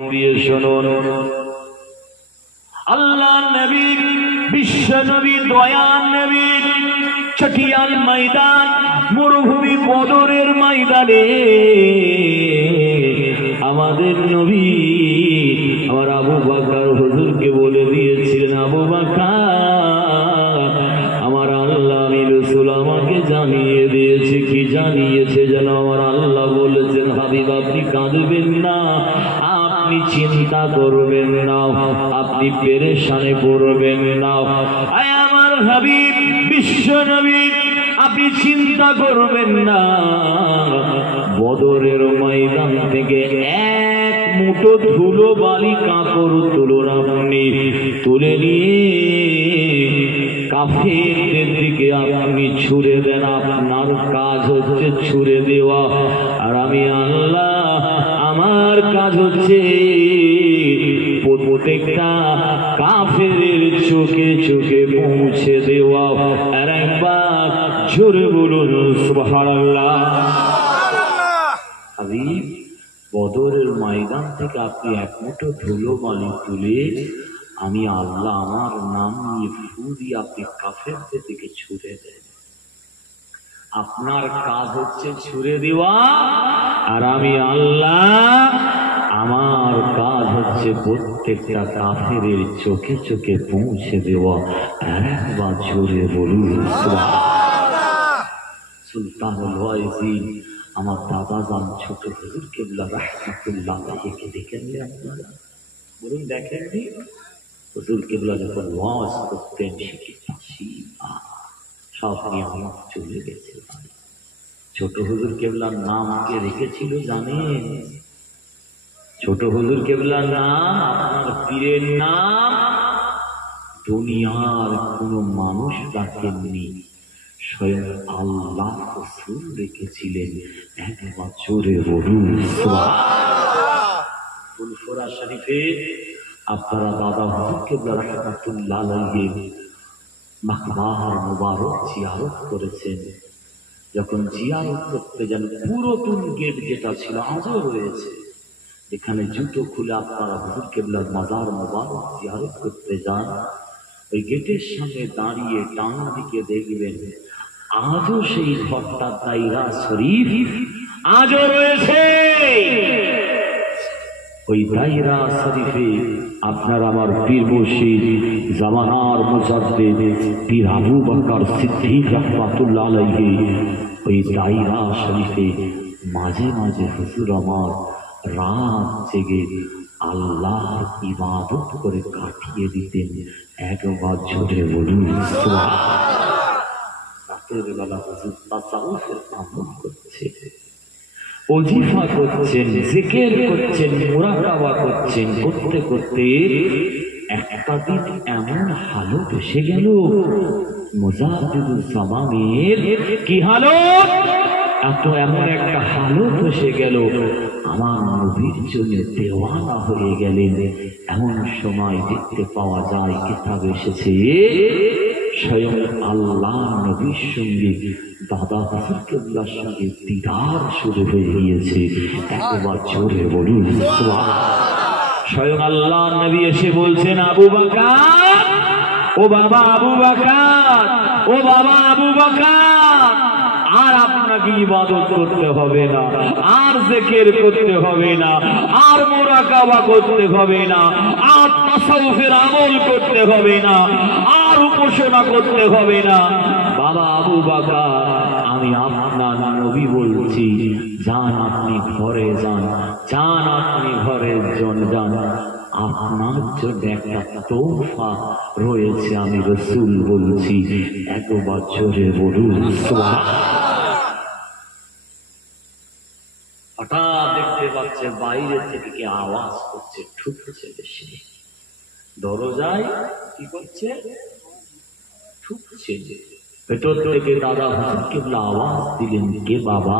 দিয়ে শুনুন, আল্লাহ নবী, বিশ্ব নবী, দয়ার নবী চটিয়াল ময়দান, মরুভূমি বদরের ময়দানে আমাদের নবী আমার আবু বকর হুজুরকে বলে দিয়েছিলেন, আবু বকর, আমার আল্লাহ আমি রাসূল আমাকে জানিয়ে দিয়েছে। কি জানিয়েছে যেন? আমার আল্লাহ বলেছেন, হাবিব আপনি কাঁদবেন না, আপনি চিন্তা করবেন না, আপনি পেরেশানে পড়বেন না। আয় আমার হাবিব বিশ্ব নবী, আপনি চিন্তা করবেন না। বদরের ময়দান থেকে এক মুঠো ধুলো বালি কাপড় তুলুন, আপনি তুলে নিয়ে কাফেরদের দিকে আপনি ছুড়ে দেন। আপনার কাজ হচ্ছে ছুড়ে দেওয়া, আর আমি আল্লাহ আমার কাজ হচ্ছে প্রত্যেকটা কাফেরের চোখে চোখে পৌঁছে দেওয়া। আর একবার জোরে বলুন সুবহানাল্লাহ। হাবিব, বদরের ময়দান থেকে আপনি এক মুঠো ধুলো বালি তুলে আমি আল্লাহ আমার নাম নিয়ে ফু দিয়ে আপনি কাফেরদের দিকে ছুড়ে দেন। আপনার কাজ হচ্ছে ছুড়ে দেওয়া, আর আমি আল্লাহ আমার কাজ হচ্ছে প্রত্যেকটা কাফেরের চোখে চোখে পৌঁছে দেওয়া। একবার জোরে বলুন সুবহানাল্লাহ। সুলতানুল ওয়াইজিন আমার দাদা জান ছোট হুজুর কিবলা রাহমাতুল্লাহ আলাইহিকে দেখেননি আপনারা? বলুন দেখেননি? হুজুর কিবলা যখন ওয়াজ করতেন সব নিয়ামত চলে গেছে। ছোট হুজুর কেবলার নাম কে রেখেছিল জানেন? ছোট হুজুর কেবলার নাম, আমার পীরের নাম দুনিয়ার কোন মানুষ রাখেননি, স্বয়ং আল্লাহ রাসূল রেখেছিলেন। একবার জোরে বলুন সুবহানাল্লাহ। ফুলফুরা শরীফে আপনারা দাদা হুজুর কিবলা রাহমাতুল্লাহ আলাইহি মাকবার মুবারক জিয়ারত করেছেন। যখন জিয়ারত করতে যান, পুরাতন গেট যেটা ছিল আজও রয়েছে, এখানে জুতো খুলে আপনারা হুজুর কিবলার মাজার মুবারক জিয়ারত করতে যান, ওই গেটের সামনে দাঁড়িয়ে ডান দিকে দেখবেন আজও সেই ঘরটা দায়রা শরীফ আজও রয়েছে। ওই দায়রা শরীফে আপনার আমার পীর মুর্শিদ জামানার মুজাদ্দিদ পীর আবু বকর সিদ্দিক রাহমাতুল্লাহ আলাইহি ওই দায়রা শরীফে মাঝে মাঝে হুজুর আমার রাত জেগে আল্লাহর ইবাদত করে কাটিয়ে দিতেন। একবার জোরে বলুন সুবহানাল্লাহ। রাতের বেলা হুজুর তাসাউফের আমল করছে, ওজিফা করছেন, জিকির করছেন, মুরাকাবা করছেন, করতে করতে একটা দিন এমন হালত এসে গেল, মুজাদ্দিদুল জামানের কি হালত, এমন একটা হালত এসে গেল, আমার নবীর জন্য দেওয়ানা হয়ে গেলেন। এমন সময় দেখতে পাওয়া যায়, কিতাব এসেছে স্বয়ং আল্লাহ নবীর সঙ্গে দাদা হুজুর কিবলার সঙ্গে দিদার শুরু হয়ে গিয়েছে। একবার জোরে বলুন সুবহানাল্লাহ। স্বয়ং আল্লাহ নবী এসে বলছেন, আবু বকর, ও বাবা আবু বকর, ও বাবা আবু বকর, আর আপনাকে ইবাদত করতে হবে না, আর জিকির করতে হবে না, আর মুরাকাবা করতে হবে না, আর তাসাউফের আমল করতে হবে না, আর উপাসনা করতে হবে না। বাবা আবু বকর, আমি আপনার নবী বলছি, যান আপনি ঘরে যান, যান আপনি ঘরে যান, আপনার জন্য একটা তোহফা রয়েছে, আমি রাসূল বলছি। একবার জোরে বলুন সুবহানাল্লাহ। হঠাৎ দেখতে পাচ্ছে বাইরে থেকে কি আওয়াজ করছে, ঠুকছে বেশি, দরজায় কি করছে, ঠুকছে। ভেতর থেকে দাদা হুজুর কিবলা আওয়াজ দিলেন, কে বাবা?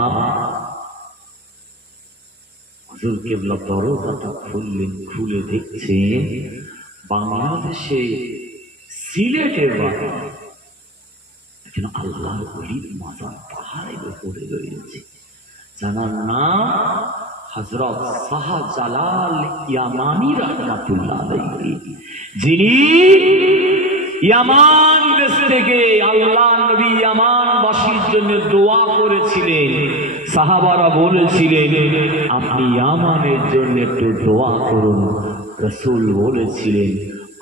হুজুর কিবলা দরজাটা খুললেন, খুলে দেখছেন বাংলাদেশে সিলেটের বাড়ি, একজন আল্লাহর ওলির মাজার পাহাড়ের উপরে রয়েছে, জানার নাম হযরত শাহজালাল ইয়ামানি রাহমাতুল্লাহ আলাইহি, যিনি ইয়ামান দেশ থেকে আল্লাহ নবী ইয়ামানবাসীর জন্য দোয়া করেছিলেন। সাহাবারা বলেছিলেন আপনি ইয়ামানের জন্য একটু দোয়া করুন। রাসূল বলেছিলেন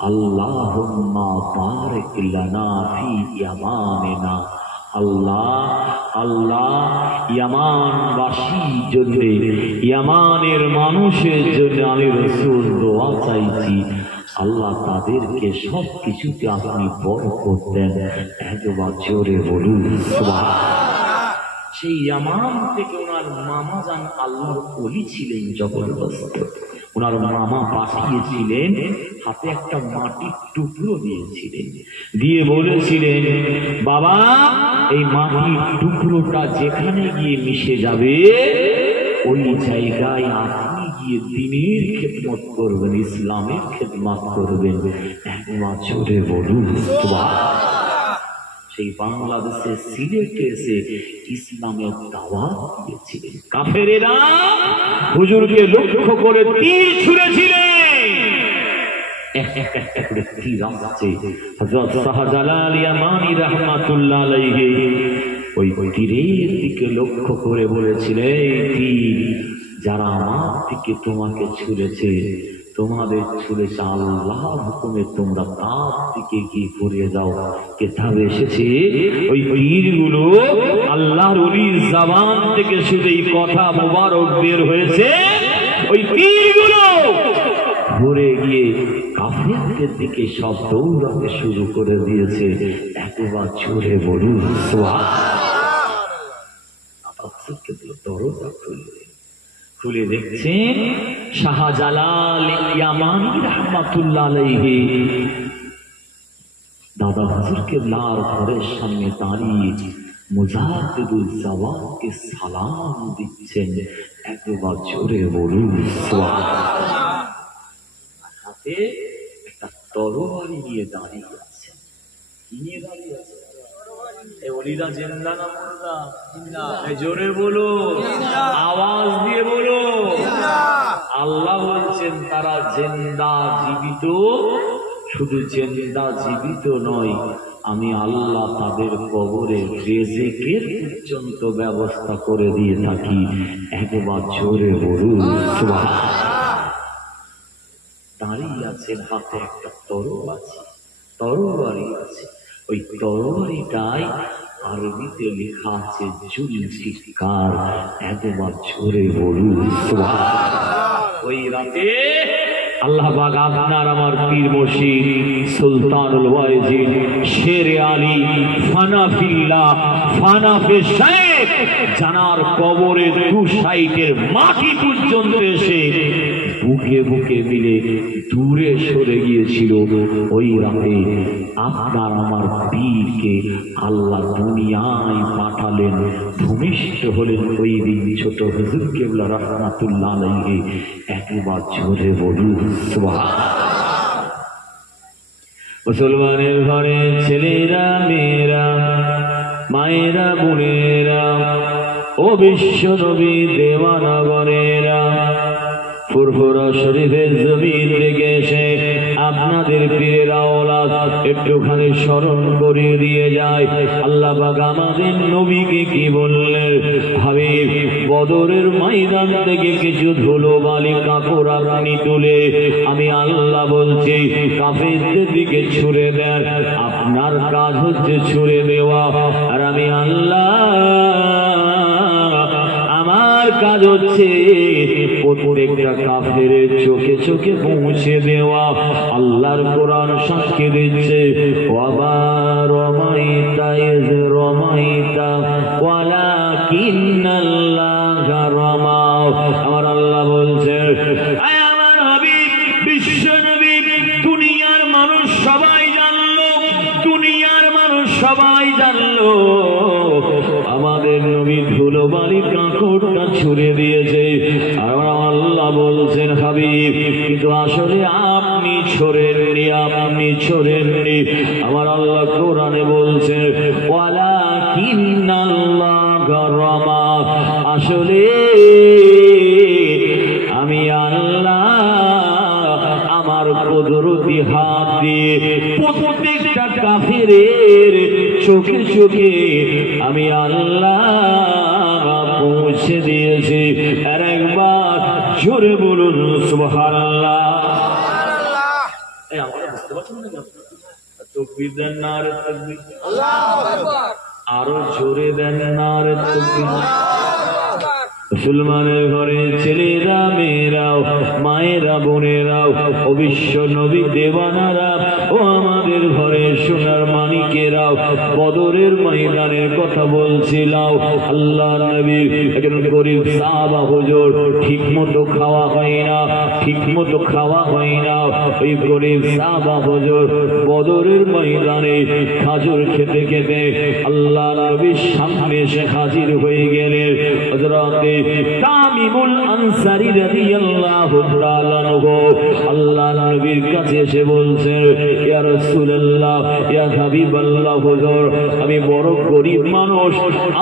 আল্লাহুম্মা বারিক লানা ফি ইয়ামানিনা, আল্লাহ আল্লাহ ইয়ামানবাসীর জন্য, ইয়ামানের মানুষের জন্য আমি রাসূল দোয়া চাইছি, আল্লাহ তাদেরকে সব কিছুতে আপনি বরকত দেন। একবার জোরে বলুন সুবহানাল্লাহ। সেই ইয়ামান থেকে ওনার মামা যান আল্লাহর ওলি ছিলেন জবরদস্ত। ওনার মামা পাঠিয়েছিলেন, হাতে একটা মাটির টুকরো দিয়েছিলেন, দিয়ে বলেছিলেন বাবা এই মাটির টুকরোটা যেখানে গিয়ে মিশে যাবে ওই জায়গায় আপনি গিয়ে দ্বীনের খেদমত করবেন, ইসলামের খেদমত করবেন। একবার জোরে বলুন সুবহানাল্লাহ। সেই বাংলাদেশে সিলেটে এসে ইসলামের দাওয়াত দিয়েছিলেন। কাফেরেরা হুজুরকে লক্ষ্য করে তীর ছুঁড়েছিলেন। একটা করে তীর আসছে। হযরত শাহজালাল ইয়ামানি রাহমাতুল্লাহ আলাইহি ওই তীরের দিকে লক্ষ্য করে বলেছিলেন তীর যারা আমার দিকে তোমাকে ছুঁড়েছে, তোমাদের ছুঁড়েছে আল্লাহর হুকুমে, তোমরা তার দিকে গিয়ে ঘুরে যাও। কিতাবে এসেছে ওই তীরগুলো আল্লাহর ওলির জবান থেকে শুধু এই কথা মোবারক বের হয়েছে, ওই তীরগুলো ঘুরে গিয়ে কাফেরদের দিকে সব দৌড়াতে শুরু করে দিয়েছে। একবার জোরে বলুন সুবহানাল্লাহ। খুলে দেখছেন শাহজালাল ইয়ামানি রাহমাতুল্লাহ আলাইহি দাদা হুজুর কেবলার ঘরের সামনে দাঁড়িয়ে মুজাদ্দিদুল জাওয়াদকে সালাম দিচ্ছেন। একবার জোরে বলুন সুবহানাল্লাহ। হাতে একটা তরবারি নিয়ে দাঁড়িয়ে আছেন। কি নিয়ে দাঁড়িয়ে আছেন? ওলিরা জিন্দা না মুর্দা? জোরে বলো, আওয়াজ দিয়ে বলো। আল্লাহ বলছেন তারা জিন্দা জীবিত, শুধু জিন্দা জীবিত নয়, আমি আল্লাহ তাদের কবরে রিজিকের পর্যন্ত ব্যবস্থা করে দিয়ে থাকি। একবার জোরে বলুন সুবহানাল্লাহ। দাঁড়িয়ে আছেন, হাতে একটা তরবারি আছে। ওই তরবারিটাই আরবিতে লেখা আছে জুলফিকার। একবার জোরে বলুন সুবহানাল্লাহ। ওই রাতে আল্লাহ পাক আপনার আমার পীর মুর্শিদ সুলতানুল ওয়াইজিদ শেরে আলী ফানাফিল্লাহ ফানাফে সাহেব জানার কবরের দু সাইডের মাটি পর্যন্ত এসে বুকে বুকে মিলে দূরে সরে গিয়েছিল। ওই রাতে আপনার আমার পীরকে আল্লাহ দুনিয়ায় পাঠালেন, ভূমিষ্ঠ হলেন ওই দিন ছোট হুজুর কেবলা রাহমাতুল্লাহ আলাইহি। একবার জোরে বলুন সুবহানাল্লাহ। মুসলমানের ঘরে ছেলেরা মেয়েরা মায়েরা বোনেরা ও বিশ্ব নবী দেওয়ানগরেরা ফুরফুরা শরীফের জমিন থেকে এসে আপনাদের পীরের আওলাদ একটুখানি স্মরণ করিয়ে দিয়ে যায়। আল্লাহ পাক আমাদের নবীকে কি বললেন? হাবিব বদরের ময়দান থেকে কিছু ধুলো বালি কাপড় আপনি তুলে আমি আল্লাহ বলছি কাফেরদের দিকে ছুঁড়ে দেন। আপনার কাজ হচ্ছে ছুঁড়ে দেওয়া, আর আমি আল্লাহ আমার কাজ হচ্ছে প্রত্যেকটা কাফেরের চোখে চোখে পৌঁছে দেওয়া। আল্লাহর কোরআন সাক্ষী দিচ্ছে ওয়ামা রমাইতা ইয রমাইতা ওয়ালাকিন্নাল্লাহা রামা। আমার আল্লাহ বলছে আয় আমার হাবিব বিশ্ব নবী, দুনিয়ার মানুষ সবাই জানলো, দুনিয়ার মানুষ সবাই জানলো আমাদের নবী ধুলোবালি কাঁকড়টা ছুঁড়ে দিয়েছে। আর আল্লাহ বলছেন হাবিব কিন্তু আসলে আপনি ছোড়েননি, আপনি ছোড়েননি। আমার আল্লাহ কোরআনে বলছেন ওয়ালাকিন্নাল্লাহা রামা, আসলে আমার কুদরতি হাত দিয়ে প্রত্যেকটা কাফিরের চোখে চোখে আমি আল্লাহ পৌঁছে দিয়েছি। আর একবার জোরে বলুন সুবহানাল্লাহ। তাকবীর দেন নারে তাকবীর, আল্লাহু আকবার। আরো জোরে দেন নারে তাকবীর। মুসলমানের ঘরে ছেলেরা মেয়েরাও মায়েরা বোনেরাও অবিশ্ব নবী দেওয়ানারা ও আমাদের ঘরে সোনার মানিকেরাও বদরের ময়দানের কথা বলছিলাম। আল্লাহর নবীর একজন গরিব সাহাবা হুজুর ঠিক মতো খাওয়া হয় না, ঠিক মতো খাওয়া হয় না। ওই গরিব সাহাবা হুজুর বদরের ময়দানে খাজুর খেতে খেতে আল্লাহ নবীর সামনে এসে হাজির হয়ে গেলেন। হযরতে তামিমুল আনসারী রাদিয়াল্লাহু তাআলা আনহু আল্লাহর নবীর কাছে এসে বলছেন, ইয়া রাসূলুল্লাহ, ইয়া হাবিবাল্লাহ, হুজুর আমি বড় গরিব মানুষ,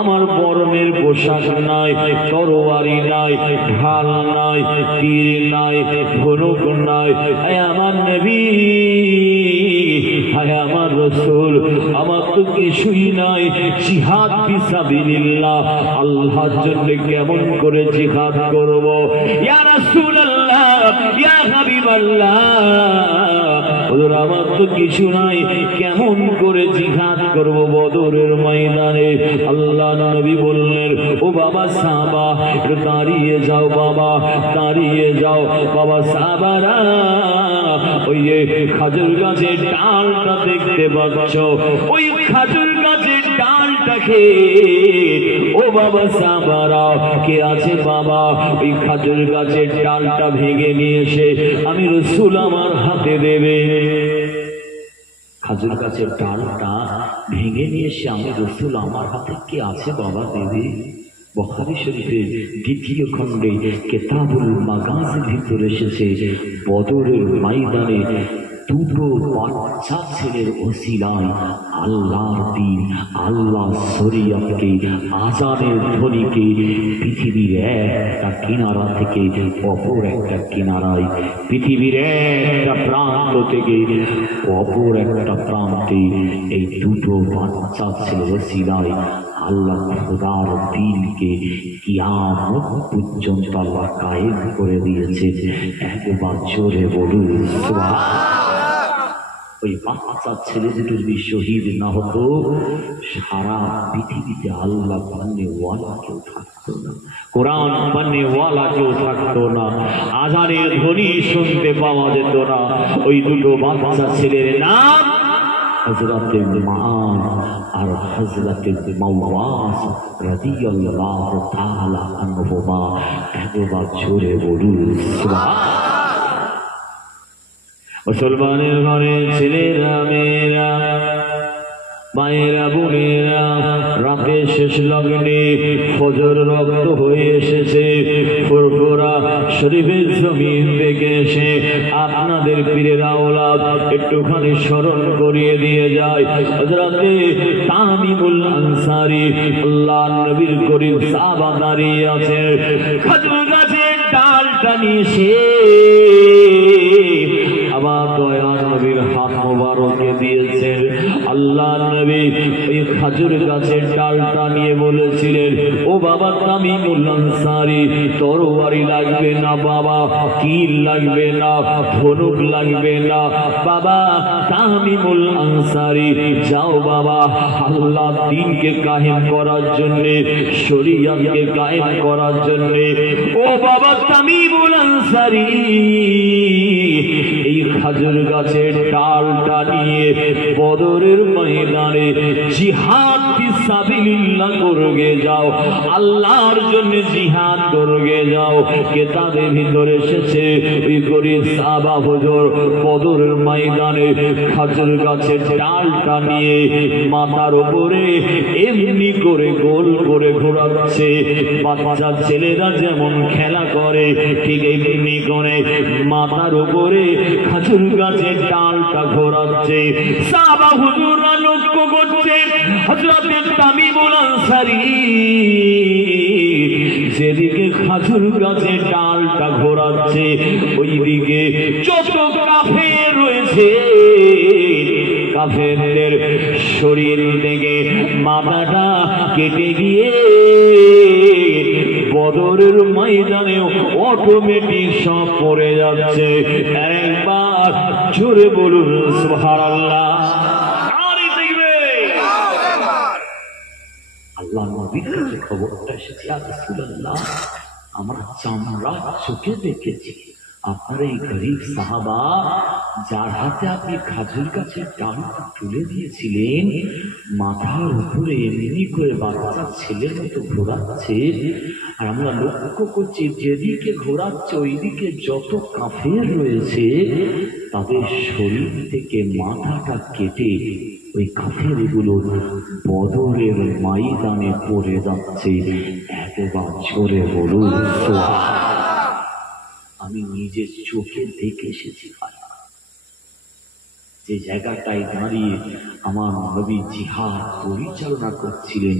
আমার পরনের পোশাক নাই, তরবারি নাই, ঢাল নাই, তীর নাই, ধনুক নাই। হে আমার নবী, হে আমার রাসূল, আমার তো কিছুই নাই। জিহাদ ফিসাবিলিল্লাহ, আল্লাহর জন্য কেমন করে জিহাদ করব? ইয়া রাসূলুল্লাহ, ইয়া হাবিবাল্লাহ, হুজুর আমার তো কিছু নাই, কেমন করে জিহাদ করব বদরের ময়দানে? আল্লাহর নবী বললেন, ও বাবা সাহাবা, একটু দাঁড়িয়ে যাও বাবা, দাঁড়িয়ে যাও বাবা। সাহাবারা ওই যে খাজুর গাছের ডালটা দেখতে পাচ্ছ, ওই খাজুর গাছের ডালটাকে ও বাবা সাহাবারা কে আছে বাবা, ওই খাজুর গাছের ডালটা ভেঙে নিয়ে এসে আমি রাসূল আমার হাতে দেবে। খাজুর গাছের ডালটা ভেঙে নিয়ে এসে আমি রাসূল আমার হাতে কে আছে বাবা দেবে। বুখারী শরীফের দ্বিতীয় খণ্ডে কিতাবুল মাগাজির ভিতরে এসেছে, বদরের ময়দানে দুটো বাচ্চা ছেলের ওসিলায় আল্লাহর দ্বীন, আল্লাহ শরীয়তকে, আযানের ধ্বনিকে পৃথিবীর একটা কিনারা থেকে অপর একটা কিনারায়, পৃথিবীর একটা প্রান্ত থেকে অপর একটা প্রান্তে এই দুটো বাচ্চা ছেলের ওসিলায় আল্লাহ খোদার দ্বীনকে কিয়ামত পর্যন্ত আল্লাহ কায়েম করে দিয়েছে। একবার জোরে বলুন সুবহানাল্লাহ। ওই বাচ্চা ছেলে দুটো যদি শহীদ না হতো, সারা পৃথিবীতে আল্লাহ মাননে ওয়ালা কেউ থাকতো না, কোরআন মাননে ওয়ালা কেউ থাকতো না, আযানের ধ্বনি শুনতে পাওয়া যেত না। ওই দুটো বাচ্চা ছেলের নাম হযরতে মুআয আর হযরতে মাওয়াজ রাদিয়াল্লাহু তাআলা আনহুমা। একবার জোরে বলুন সুবহানাল্লাহ। মুসলমানের ঘরে ছেলেরা মেয়েরা মায়েরা বোনেরা রাতে শেষ লগ্নে ফজর রক্ত হয়ে এসেছে, ফুরফুরা শরীফের জমিন থেকে এসে আপনাদের পীরের আওলাদ একটুখানি স্মরণ করিয়ে দিয়ে যায়। হযরতে তামিমুল আনসারী আল্লাহর নবীর করিম সাহাবা দাঁড়িয়ে আছে, খাজুর গাছের ডালটা নিয়ে আবার দয়ার নবীর হাত মোবারকে দিয়েছেন। আল্লাহর নবী এই খাজুর গাছের ডালটা নিয়ে বলেছিলেন, ও বাবা তামিমুল আনসারী, তরবারি লাগবে না বাবা, কিল লাগবে না, ধনুক লাগবে না বাবা। তামিমুল আনসারী, যাও বাবা, আল্লাহর দ্বীনকে কায়েম করার জন্য, শরীয়তকে কায়েম করার জন্য। ও বাবা তামিমুল আনসারী, এই খাজুর গাছের ডালটা নিয়ে বদরের ময়দানে জিহাদ ফিসাবিলিল্লাহ করগে যাও, আল্লাহর জন্য জিহাদ করগে যাও। কিতাবের ভিতরে এসেছে, ওই গরিব সাহাবা হুজুর বদরের ময়দানে খাজুর গাছের ডালটা নিয়ে মাথার উপরে এমনি করে গোল করে ঘোরাচ্ছে। বাচ্চা ছেলেরা যেমন খেলা করে ঠিক এমনি করে মাথার উপরে খাজুর গাছের ডালটা ঘোরাচ্ছে। সাহাবা হুজুররা লক্ষ্য করছে হযরত তামিমুল আনসারী যেদিকে খাজুর গাছের ডালটা ঘোরাচ্ছে ওইদিকে যত কাফের রয়েছে কাফেরদের শরীর থেকে মাথাটা কেটে গিয়ে বদরের ময়দানে অটোমেটিক সব পড়ে যাচ্ছে। একবার জোরে বলুন সুবহানাল্লাহ। আল্লাহ নবীর কাছে খবরটা এসেছে, ইয়া রাসূলুল্লাহ আমরা চামড়া চোখে দেখেছি আপনার এই গরীব সাহাবা যার হাতে আপনি খাজুর গাছের ডালটা তুলে দিয়েছিলেন মাথার উপরে এমনি করে বাচ্চা ছেলের মতো ঘোরাচ্ছে, আর আমরা লক্ষ্য করছি যেদিকে ঘোরাচ্ছে ওইদিকে যত কাফের রয়েছে তাদের শরীর থেকে মাথাটা কেটে ওই কাফের গুলো বদরের ময়দানে পড়ে যাচ্ছে। একবার জোরে বলুন সুবহানাল্লাহ। আমি নিজের চোখে দেখে এসেছি ভাই, যে জায়গাটায় দাঁড়িয়ে আমার নবী জিহাদ পরিচালনা করছিলেন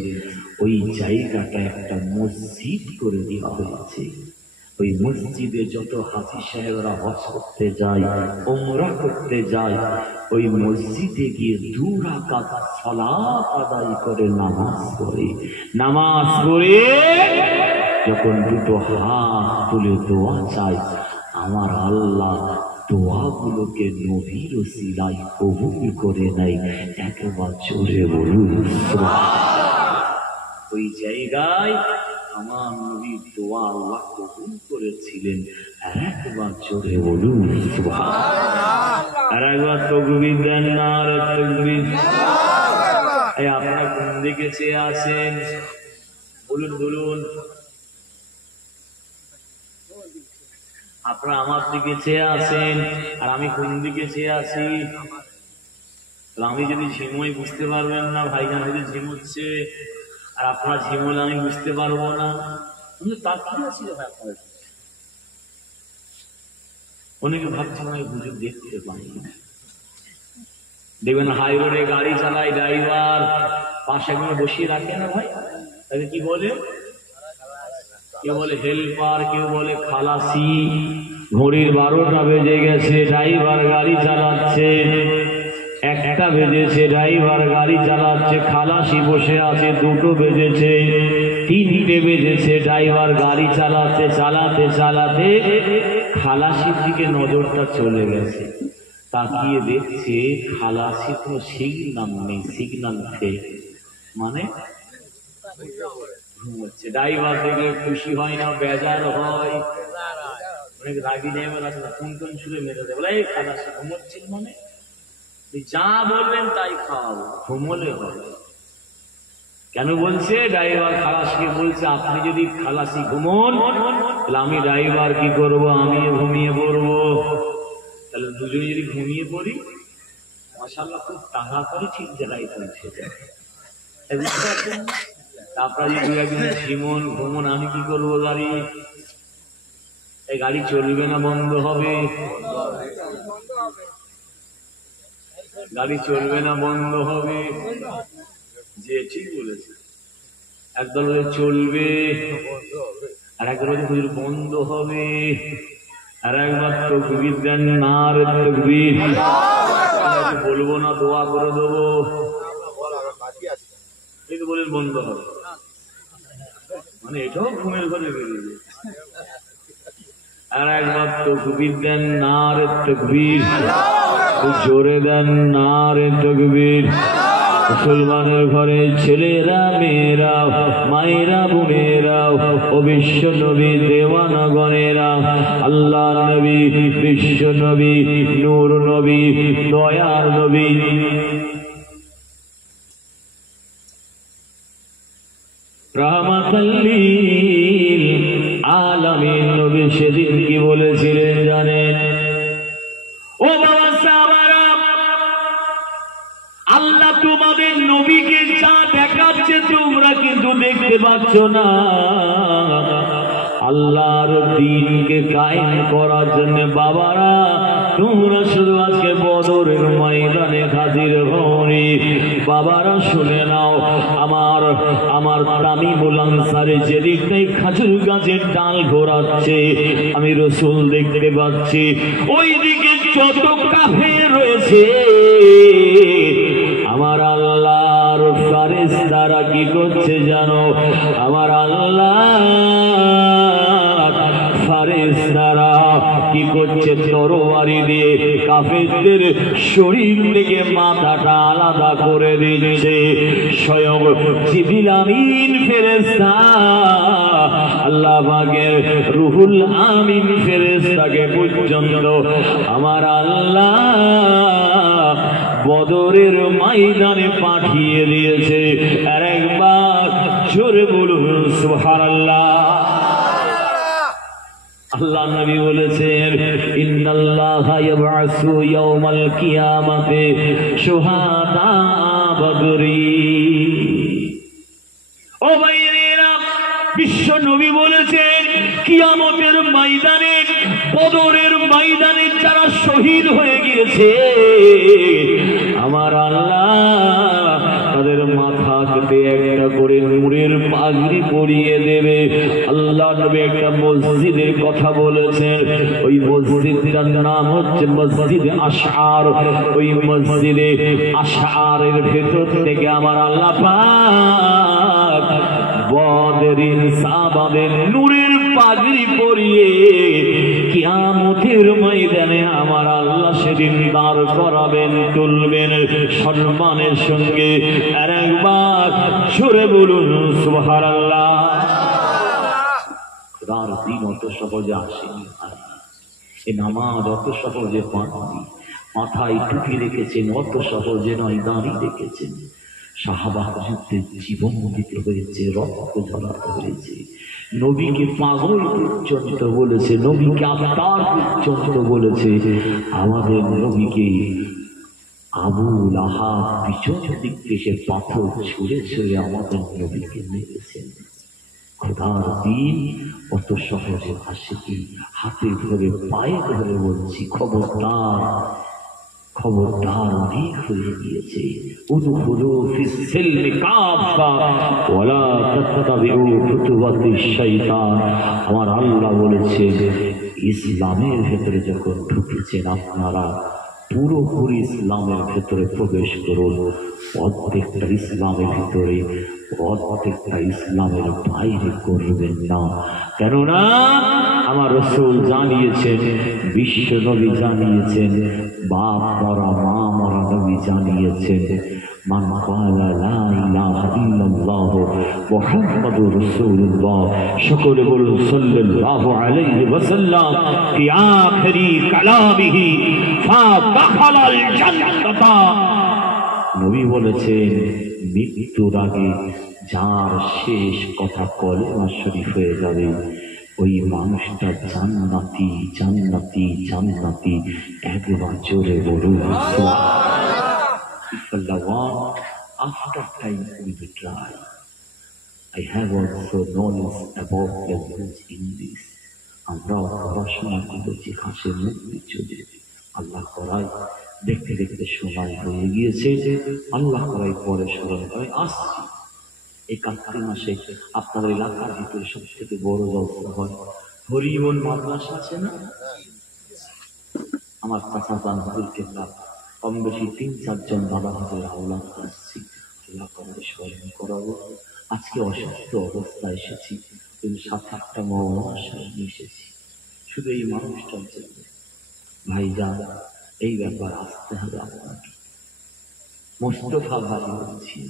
ওই জায়গাটা একটা মসজিদ করে দেওয়া হয়েছে। ওই মসজিদে যত হাজী সাহেবরা হজ করতে যায়, উমরা করতে যায়, ওই মসজিদে গিয়ে 2 রাকাত সালাত আদায় করে নামাজ পড়ে যখন দুটো হাত তুলে দোয়া চায় আমার আল্লাহ দোয়াগুলোকে নবীর ওসিলায় কবুল করে নেয়। একবার জোরে বলুন সুবহানাল্লাহ। ওই জায়গায় আমার নবীর দোয়া আল্লাহ কবুল করেছিলেন। আর একবার জোরে বলুন সুবহানাল্লাহ। আর একবার তাকবীর দেন, নারে তাকবীর। এই আপনারা কোন দিকে চেয়ে আছেন বলুন বলুন। আপনারা আমার দিকে চেয়ে আছেন আর আমি কোন দিকে চেয়ে আছি? আমি যদি ঝিমোই বুঝতে পারবেন না, ভাইজান যদি ঝিমোচ্ছে আর আপনার ঝিমোলে আমি বুঝতে পারবো না। তাকিয়ে আছি আপনার, অনেকে ভাবছেন আমি বুঝে দেখতে পাই না। দেখবেন হাই রোডে গাড়ি চালায় ড্রাইভার পাশে একবার বসিয়ে রাখে না ভাই, তাকে কি বলে? কেউ বলে হেল্পার, কেউ বলে খালাসি। ঘড়ির 12টা বেজে গেছে, ড্রাইভার গাড়ি চালাচ্ছে, 1টা বেজেছে, ড্রাইভার গাড়ি চালাচ্ছে, খালাসি বসে আছে, 2টো বেজেছে, 3টে বেজেছে, ড্রাইভার গাড়ি চালাচ্ছে, চালাতে চালাতে খালাসির দিকে নজরটা চলে গেছে। তাকিয়ে দেখছে খালাসির কোনো সিগন্যাল নেই, সিগন্যাল ফেল, মানে ঘুমোচ্ছে। ড্রাইভার দেখলে খুশি হয় না, বেজার হয়, অনেক রাগি ড্রাইভার আছে, কোন কোন ছুড়ে মেরে দেয়, বলে এই খালাসি ঘুমোচ্ছেন মানে যা বলবেন তাই খাওয়াবো, ঘুমোলে হবে। কেন বলছে? ড্রাইভার খালাসিকে বলছে আপনি যদি খালাসি ঘুমোন তাহলে আমি ড্রাইভার কি করবো? আমিও ঘুমিয়ে পড়বো। তাহলে দুজনে যদি ঘুমিয়ে পড়ি মাশাআল্লাহ খুব তাড়াতাড়ি ঠিক জায়গায় পৌঁছে যায়। আপনারা যদি 2-1 দিন ঝিমোন ঘুমোন, আমি কি করবো? গাড়ি এই গাড়ি চলবে না বন্ধ হবে? গাড়ি চলবে না বন্ধ হবে? যে ঠিক বলেছে। একদল চলবে আর একদল বন্ধ হবে। আর একবার তাকবীর দেন, নারে তাকবীর। বলবো না, দোয়া করে দেবো, কিন্তু বলেন বন্ধ হবে, মানে এটাও ঘুমের ঘরে বেরিয়ে। আর একবার তাকবীর দেন, নারে তাকবীর। জোরে দেন, নারে তাকবীর। মুসলমানের ঘরে ছেলেরা, মেয়েরা, মায়েরা, বোনেরা ও বিশ্ব নবী দেওয়ানগণেরা, আল্লাহ নবী, বিশ্ব নবী, নূর নবী, দয়ার নবী, রাহমাতাল লিল আলামিন নবী সেদিন কি বলেছিলেন জানেন? ও বাবা সাহাবারা, আল্লাহ তোমাদের নবীকে যা দেখাচ্ছে তোমরা কিন্তু দেখতে পাচ্ছ না। আল্লাহর দ্বীনকে কায়েম করার জন্য বাবারা তোমরা শুধু আজকে বদরের ময়দানে হাজির হওনি, বাবারা শুনে নাও, আমার আমার তামিমুল আনসারী যেদিক থেকে খাজুর গাছের ডাল ঘোরাচ্ছে আমি রাসূল দেখতে পাচ্ছি, ওই দিকে যত কাফের রয়েছে আমার আল্লাহর ফেরেশতারা কি করছে জানো? আমার আল্লাহ ফেরেশতারা কি করছে? তরবারি দিয়ে কাফেরদের শরীর থেকে মাথাটা আলাদা করে দিচ্ছে। স্বয়ং জিবরিল আমিন ফেরেশতা আল্লাহ পাকের রুহুল আমিন ফেরেশতাকে পর্যন্ত আমার আল্লাহ বদরের ময়দানে পাঠিয়ে দিয়েছে। আর একবার জোরে বলুন সুবহানাল্লাহ। আল্লাহ নবী বলেছেন ইন্নাল্লাহা ইয়াবআসু ইয়াওমাল কিয়ামাতি শুহাদা বদরি। ও ভাইয়েরা, বিশ্ব নবী বলেছেন কিয়ামতের ময়দানে, বদরের ময়দানে যারা শহীদ হয়ে গিয়েছে আমার আল্লাহ তাদের মাথাতে একটা করে নূরের পাগড়ি পরিয়ে দেবে। আল্লাহ নবী একটা মসজিদের কথা বলেছেন, ওই মসজিদটার নাম হচ্ছে মসজিদে আশআর। ওই মসজিদে আশআরের ভেতর থেকে আমার আল্লাহ পাক বদরের সাহাবাদের নূরের পাগড়ি পরিয়ে কিয়ামতের ময়দানে আমার আল্লাহ সেদিন দাঁড় করাবেন, তুলবেন সম্মানের সঙ্গে। আর একবার জোরে বলুন সুবহানাল্লাহ। খোদার দিন অত সহজে আসেনি, এ নামাজ অত সহজে পাননি, মাথায় টুপি রেখেছেন অত সহজে নয়, দাঁড়িয়ে রেখেছেন। সাহাবা যুদ্ধে জীবন দিতে হয়েছে, রক্ত ঝরাতে হয়েছে, নবীকে পাগল পর্যন্ত বলেছে, নবীকে আফতার পর্যন্ত বলেছে। আমাদের নবীকে আবু লাহাব পিছন দিক থেকে পাথর ছুঁড়ে ছুঁড়ে আমাদের নবীকে মেরেছেন। খোদার দিন অত সহজে আসে কি? হাতে ধরে পায়ে ধরে বলছি খবরদার, খবরদার, অনেক হয়ে গিয়েছে। উদখুলু ফিস সিলমি কাফা ওয়ালা তাত্তাবিউ খুতুওয়াতিশ শাইতান। আমার আল্লাহ বলেছে ইসলামের ভেতরে যখন ঢুকেছেন আপনারা পুরোপুরি ইসলামের ভেতরে প্রবেশ করুন, প্রত্যেকটা ইসলামের ভিতরে, প্রত্যেকটা ইসলামের বাইরে করবেন না। কেননা আমার রাসূল জানিয়েছেন, বিশ্ব নবী জানিয়েছেন, বাপ মরা মা মরা নবী জানিয়েছেন, মান ক্বালা লা ইলাহা ইল্লাল্লাহ মুহাম্মাদুর রাসূলুল্লাহ, সকলে বলুন সাল্লাল্লাহু আলাইহি ওয়াসাল্লাম, ফি আখিরি কালামিহি ফাদাখালাল জান্নাতা। নবী বলেছেন মৃত্যুর আগে যার শেষ কথা কলেমা শরীফ হয়ে যাবে ওই মানুষটা জান্নাতি, জান্নাতি, জান্নাতি। একবার জোরে বলুন after time we will try. I have also knowledge about the English. আমরাও পড়াশোনা করেছি হাসির মুক্তি চলে। আল্লাহ করাই দেখতে দেখতে সময় হয়ে গিয়েছে, আল্লাহ করাই পরে স্মরণ করে আসছি। এই কার্তিক মাসে আপনাদের এলাকার ভিতরে সব থেকে বড় জলসা হয় হরিবন মাদ্রাসা আছে না? আমার চাচা জান হুজুর কেবলা কম বেশি ৩-৪ জন বাবা হুজুর আওলাদ আসছি, আল্লাহ করে স্মরণ করাবো। আজকে অসুস্থ অবস্থায় এসেছি, কিন্তু ৭-৮টা মহাশয় নিয়ে এসেছি শুধু এই মানুষটার জন্য। ভাই যান, এই ব্যাপার আসতে হবে আপনাকে। মোস্তফা ভাই বলছি,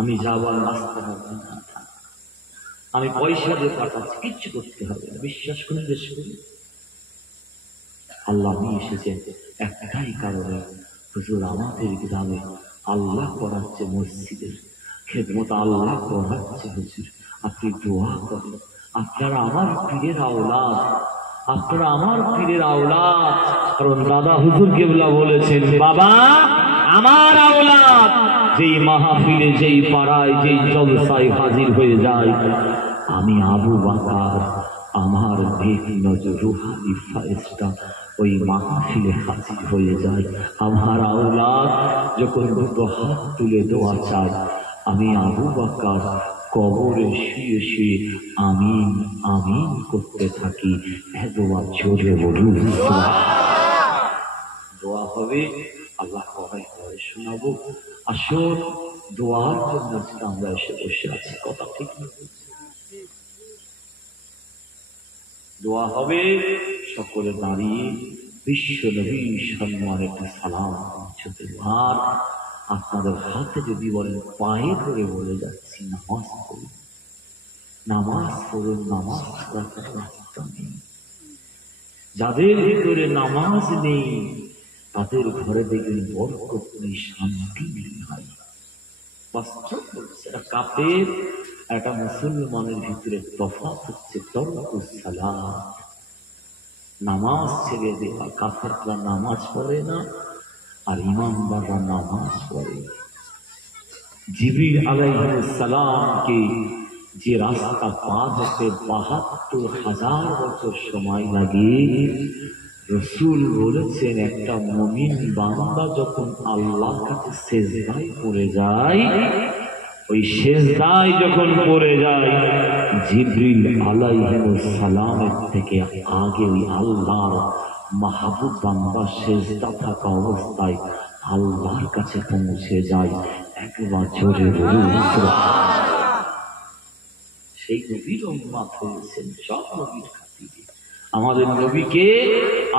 আমি যাবার আসতে হবে না, আমি পয়সা দিয়ে পাঠাচ্ছি, কিচ্ছু করতে হবে না, বিশ্বাস করে বেশ করি। আল্লাহ নিয়ে এসেছেন একটাই কারণে, হুজুর আমাদের গ্রামে আল্লাহ করাচ্ছে, মসজিদের খেদমত আল্লাহ করাচ্ছে। হুজুর আপনি দোয়া করেন, আপনারা আমার পীরের আওলাদ, আপনারা আমার পীরের আওলাদ। কারণ দাদা হুজুর কেবলা বলেছেন, বাবা আমার আওলাদ যেই মাহফিলে, যেই পাড়ায়, যেই জলসায় হাজির হয়ে যায়, আমি আবু বকর আমার নেক নজর রুহানি ফেরেশতা ওই মাহফিলে হাজির হয়ে যায়। আমার আওলাদ যখন দুটো হাত তুলে দোয়া চায়, আমি আবু বকর কবরে শুয়ে শুয়ে আমিন আমিন করতে থাকি। দোয়া জোরে বলুন। দোয়া হবে, আল্লাহ সবাই পরে শোনাবো। আসল দোয়ার জন্য আমরা এসে বসে আছি, কথা ঠিক না? দোয়া হবে, সকলে দাঁড়িয়ে বিশ্ব নবী সম্মানের একটা সালাম পৌঁছতে। আর আপনাদের হাতে যদি বলেন, পায়ে ধরে বলে যাচ্ছি, নামাজ পড়ুন, নামাজ পড়ুন, নামাজ রাখার রাস্তা নেই। যাদের ভিতরে নামাজ নেই তাদের ঘরে দেখবেন বরকত নেই, শান্তি নেই। ভাই বাস্তব বলছে, কাফের একটা মুসলমানের ভিতরে তফাৎ হচ্ছে তরকুস সালাত, নামাজ ছেড়ে দেওয়া। কাফেররা নামাজ পড়ে না, আর ইমানদাররা নামাজ পড়ে। জিবরিল আলাইহিস সালামকে যে রাস্তা পার হতে ৭২,০০০ বছর সময় লাগে, রসুল বলেছেন একটা মুমিন বান্দা যখন আল্লাহর কাছে সেজদায় পড়ে যায়, ওই সেজদায় যখন পড়ে যায়, জিবরিল আলাইহিস সালামের থেকে আগে ওই আল্লাহর মাহবুব বান্দা সেজদা থাকা অবস্থায় আল্লাহর কাছে পৌঁছে যায়। একবার জোরে বলুন সুবহানাল্লাহ। সেই নবীর উম্মত হয়েছেন সব নবীর খাতিরে। আমাদের নবীকে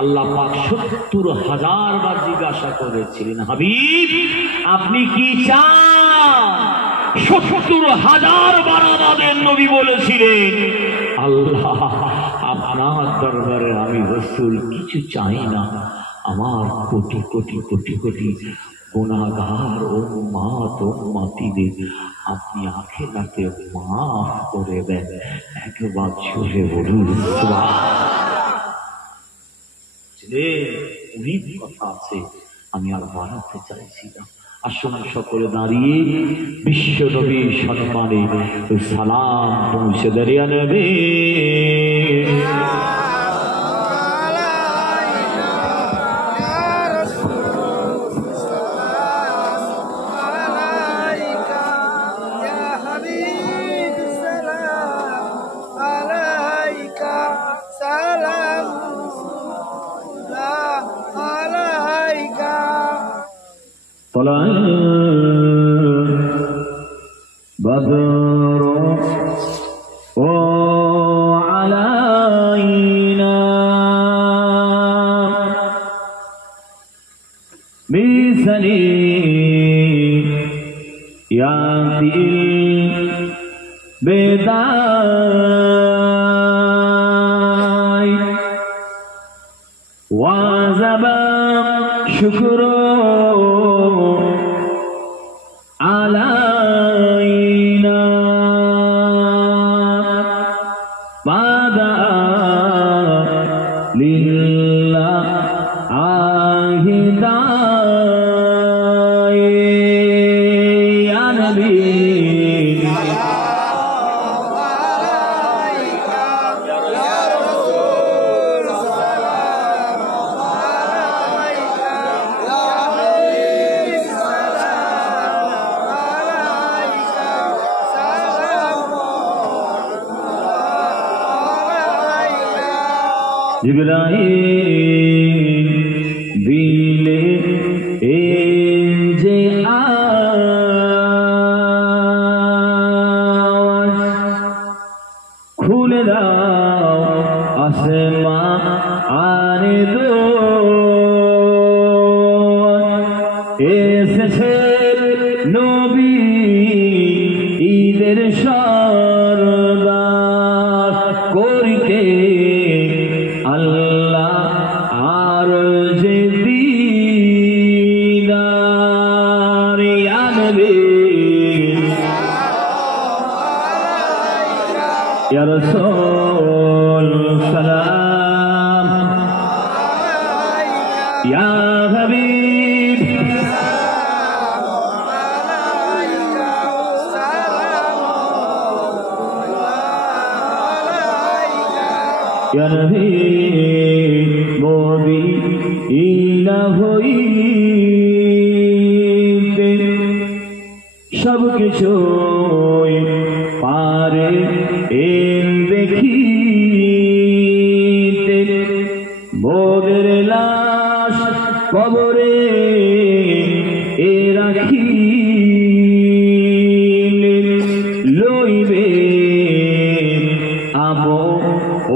আল্লাহ পাক ৭০,০০০ বার জিজ্ঞাসা করেছিলেন, হাবিব আপনি কি চান? ৭০,০০০ বার আমাদের নবী বলেছিলেন, আল্লাহ আপনার দরবারে আমি রাসূল কিছু চাই না, আমার কোটি কোটি কোটি কোটি গুনাহগার উম্মত উম্মতিদের আপনি আখিরাতে মাফ করে দেন। একবার জোরে বলুন সুবহানাল্লাহ। কথা আছে, আমি আর বাড়াতে চাইছি না। আসুন সকলে দাঁড়িয়ে বিশ্ব নবীর সম্মানে সালাম পৌঁছে দাঁড়িয়ে নেবে। بدر علينا مثلي يأتي البداي وزبا شكر علينا ماذا لله عاهداي يا نبي জিবরাইল দিলে যে আওয়াজ খুলে দাও আসমান আরে দো এসেছে নবী ঈদের সরদার করিতে আল্লাহ আর যে দিদার ইয়া নবী ইয়া রাসূল সালাম ইয়া হাবিব ইয়া নবী মদিনা হইতে সব কিছু পারে দেখিতে মোদের লাশ কবরে রাখি লইবে আবো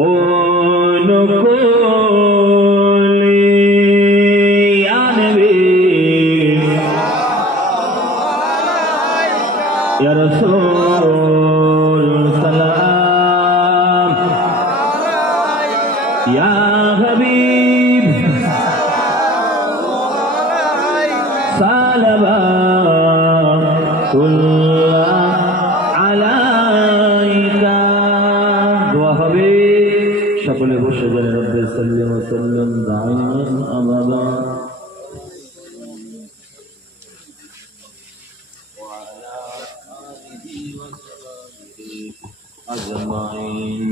অনুকূলে আনবে ইয়া রাসূল সালাম ইয়া হাবিব সালাওয়াতুল্লাহ আলাইকা। দোয়া হবে, সকলে বসে যান। রব্বি সাল্লি ওয়া সাল্লিম দাইমান আবাদা আজমাইন।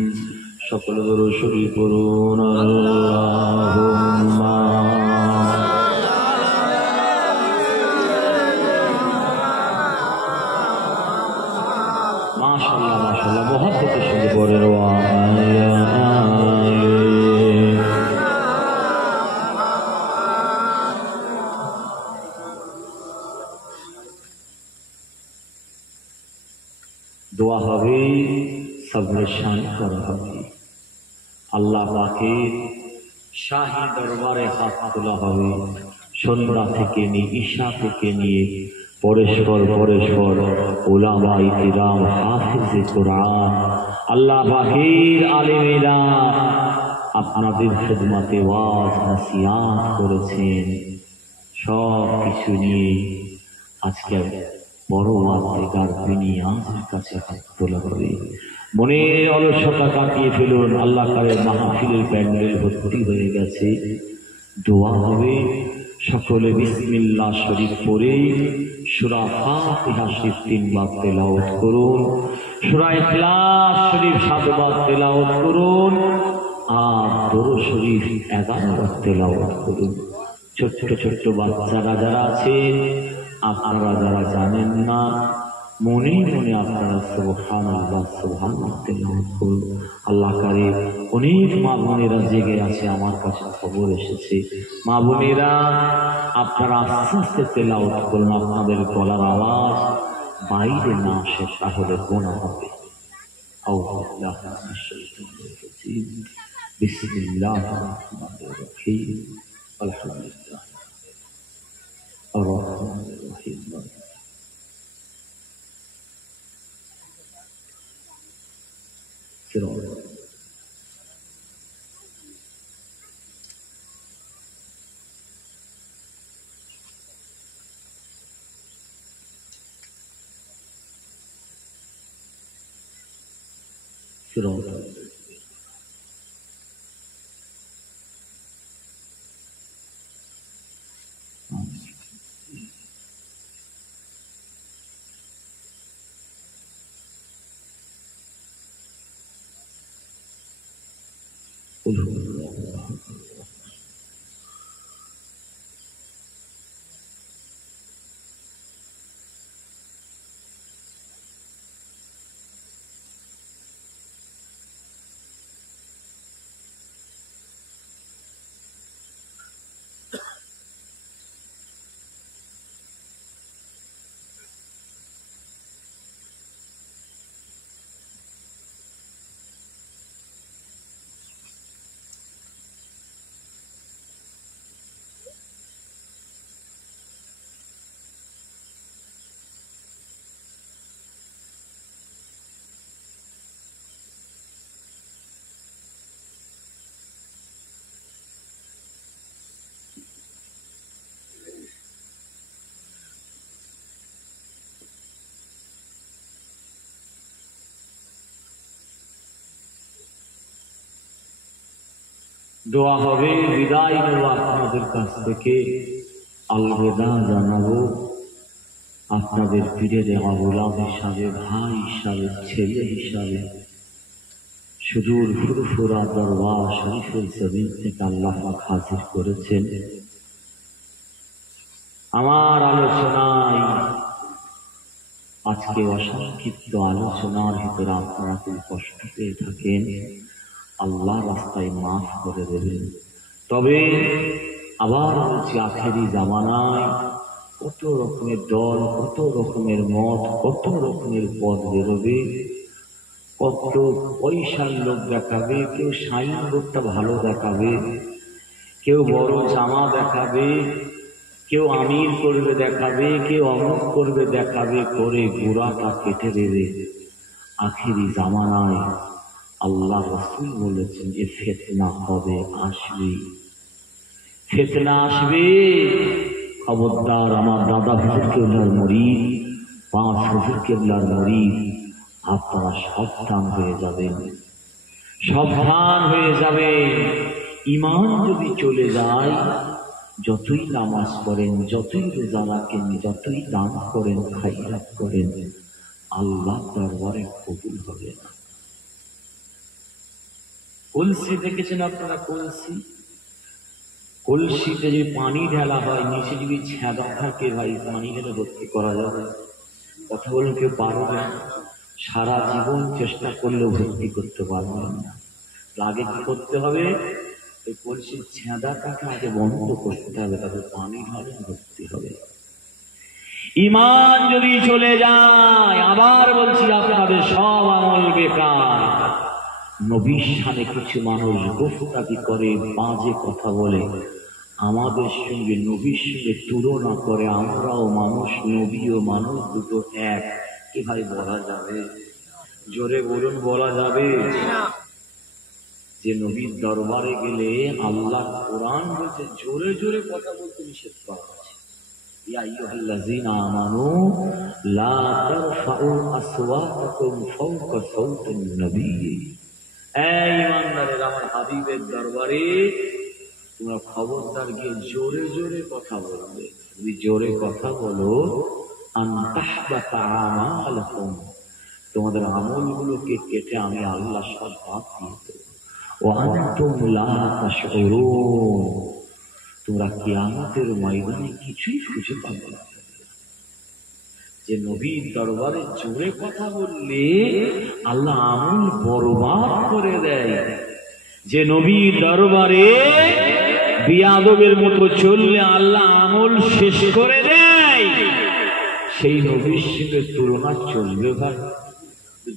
সকলে দরুদ শরীফ পড়ুন। আল্লাহুম্মা মাশাআল্লাহ মাশাআল্লাহ মুহাব্বতের সঙ্গে পড়েন। দোয়া হবে, সবরে শান করা হবে। আল্লাহ পাকের শাহী দরবারে হাত তোলা হবে। সন্ধ্যা থেকে নিয়ে ঈশা থেকে নিয়ে পরস্পর উলামায়ে কিরাম হাফিজে কোরআন আল্লাহ পাকের আলেমেরা আপনাদের খিদমতে ওয়াজ নসিহত করেছেন। সব কিছু নিয়ে আজকে বড় ওয়াজগার দুনিয়ার কাছে হাত তোলা হবে। মনের অলসতা কাটিয়ে ফেলুন। আল্লাহ তাআলার মাহফিলের প্যান্ডেল ভর্তি হয়ে গেছে। দোয়া হবে, সকলে বিসমিল্লাহ শরীফ পড়ে সূরা ফাতিহা শরীফ 3 বার তেলাওয়াত করুন। সূরা ইখলাস শরীফ 7 বার তেলাওয়াত করুন। আর দরুদ শরীফ 11 বার তেলাওয়াত করুন। ছোট্ট ছোট্ট বাচ্চারা যারা আছেন, আপনারা যারা জানেন না, মনে মনে আপনারা সুবহানাল্লাহ সুবহানাল্লাহ তেলাওয়াত করুন। আল্লাহ কারীম অনেক মা বোনেরা জেগে আছে, আমার কাছে খবর এসেছে। মা বোনেরা আপনারা আস্তে আস্তে তেলাওয়াত করুন। আপনাদের গলার আওয়াজ বাইরে না আসে তাহলে গুনাহ হবে। বিসমিল্লাহির রহমানির রহিম। আলহামদুলিল্লাহ আর-রাহমানির রহিম। দোয়া হবে, বিদায় নেব আপনাদের কাছ থেকে, আলবিদা জানাবো। আপনাদের ফিরে দেওয়া গোলাম হিসাবে, ভাই হিসাবে, ছেলে হিসাবে সুদূর ফুরফুরা দরবার শরীফের জমিন থেকে আল্লাহ পাক হাজির করেছেন। আমার আলোচনায় আজকে অসংক্ষিপ্ত আলোচনার ভিতরে আপনারা খুব কষ্ট পেয়ে থাকেন, আল্লাহ রাস্তায় মাফ করে দেবেন। তবে আবার বলছি, আখেরি জামানায় কত রকমের দল, কত রকমের মত, কত রকমের পথ বেরোবে, কত পয়সার লোক দেখাবে, কেউ সাইনবোর্ডটা ভালো দেখাবে, কেউ বড় জামা দেখাবে, কেউ আমির করবে দেখাবে, কেউ অমুক করবে দেখাবে, করে গোড়াটা কেটে দেবে। আখেরি জামানায় আল্লাহ রাসূল বলেছেন যে ফিতনা হবে, আসবে, ফিতনা আসবে। খবরদার আমার দাদা হুজুর কেবলার মুরিদ, 5 হুজুর কেবলার মুরিদ, আপনারা সাবধান হয়ে যাবেন, সাবধান হয়ে যাবেন। ঈমান যদি চলে যায়, যতই নামাজ পড়েন, যতই রোজা রাখেন, যতই দান করেন, খায়রাত করেন, আল্লাহ দরবারে কবুল হবে না। কলসি দেখেছেন আপনারা? কলসিতে যদি পানি ঢালা হয়, নিচে যদি ছেঁদা থাকে, ভাই পানি ঢেলে ভর্তি করা যাবে? কথা বলুন, কেউ পারবে? সারা জীবন চেষ্টা করলেও ভর্তি করতে পারবেন না। আগে কি করতে হবে? ওই কলসির ছেঁদাটাকে আগে বন্ধ করতে হবে, তাদের পানি ঢালে ভর্তি হবে। ঈমান যদি চলে যায়, আবার বলছি আপনাদের সব আমল বেকার। নবীর শানে কিছু মানুষ গুফতাকি করে, বাজে কথা বলে, আমাদের সঙ্গে নবীর সঙ্গে তুলনা করে। আমরাও মানুষ, নবীও মানুষ, দুটো এক। কি ভাই বলা যাবে? জোরে বলুন, বলা যাবে? যে নবীর দরবারে গেলে আল্লাহ কোরআন বলছে জোরে জোরে কথা বলতে নিষেধ করা আছে। ইয়া আইয়ুহাল্লাযীনা আমানু লা তারফাউ আসওয়াতাকুম ফাওকা সাওতিন নবী। এই ঈমানদারেরা, আমার হাবিবের দরবারে তোমরা খবরদার গিয়ে জোরে জোরে কথা বলবে। যদি জোরে কথা বলো, আনতাহবাতা আমালুকুম, তোমাদের আমলগুলোকে কেটে আমি আল্লাহ সব বাদ দিয়ে দেব। ওয়া আনতুম লা তাশউরুন, তোমরা কিয়ামতের ময়দানে কিছুই খুঁজে পাবে না। যে নবীর দরবারে জোরে কথা বললে আল্লাহ আমল বরবাদ করে দেয়। যে নবীর দরবারে বিয়াদবের মতো চললে আল্লাহ আমল শেষ করে দেয়। সেই নবীর সঙ্গে তুলনা চলবে ভাই?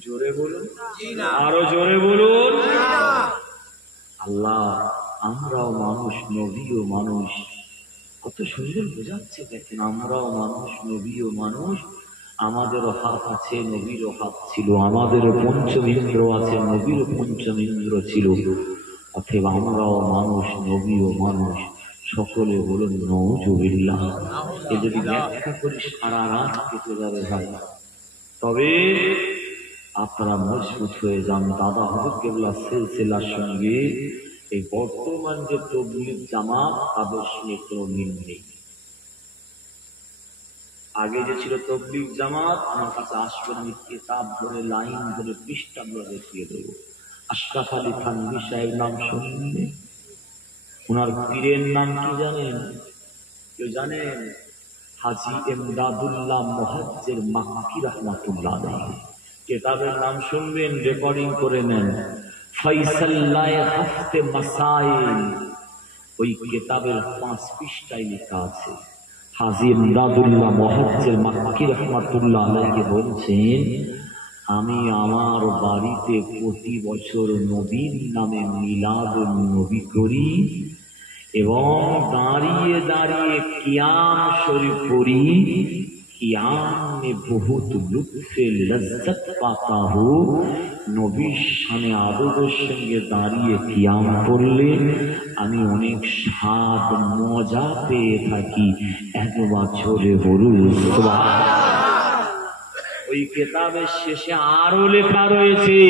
জোরে বলুন, আরো জোরে বলুন। আল্লাহ, আমরাও মানুষ, নবীও মানুষ। কত সুন্দর বোঝাচ্ছে, দেখেন, আমরাও মানুষ, নবীও মানুষ। আমাদেরও হাত আছে, নবীরও হাত ছিল। আমাদেরও পঞ্চমেন্দ্র আছে, নবীরও পঞ্চমেন্দ্র ছিল। অতএব আমরাও মানুষ, নবীও মানুষ। সকলে বলুন নাউযুবিল্লাহ। এ যদি ব্যাখ্যা করি সারা রাত কেটে যাবে ভাই। তবে আপনারা মজবুত হয়ে যান। দাদা হুজুর কেবলা সিলসিলার সঙ্গে এই বর্তমান যে তাবলীগ জামাত, তাদের সঙ্গে কোনো মিল নেই। আগে যে ছিল তাবলীগ জামাত, আমার কাছে আসবেন, আমি কিতাব ধরে, লাইন ধরে, পৃষ্ঠা ধরে দেখিয়ে দেবো। আশরাফ আলী থানভী সাহেব নাম শুনলে? ওনার পীরের নাম কি জানেন? কেউ জানেন? হাজী ইমদাদুল্লাহ মুহাজ্জির মাক্কি রাহমাতুল্লাহ আলাইহি। কিতাবের নাম শুনবেন, রেকর্ডিং করে নেন। ফয়সাল্লাহ হাফতে মাসাইল, ওই কিতাবের 5 পৃষ্ঠায় লেখা আছে। হাজী ইমদাদুল্লাহ মুহাজ্জির মাক্কি রাহমাতুল্লাহ আলাইহি বলছেন, আমি আমার বাড়িতে প্রতি বছর নবীর নামে মিলাদুন নবী করি এবং দাঁড়িয়ে দাঁড়িয়ে কিয়াম শরীফ পড়ি। কিয়াম में बहुत लुत्फ लज्जत पाता हूँ। নবীর শানে আদবের সঙ্গে দাঁড়িয়ে কিয়াম পড়লে আমি অনেক স্বাদ, মজা পেয়ে থাকি। একবার জোরে বলুন সুবহানাল্লাহ। ওই কিতাবের শেষে আরো লেখা রয়েছে,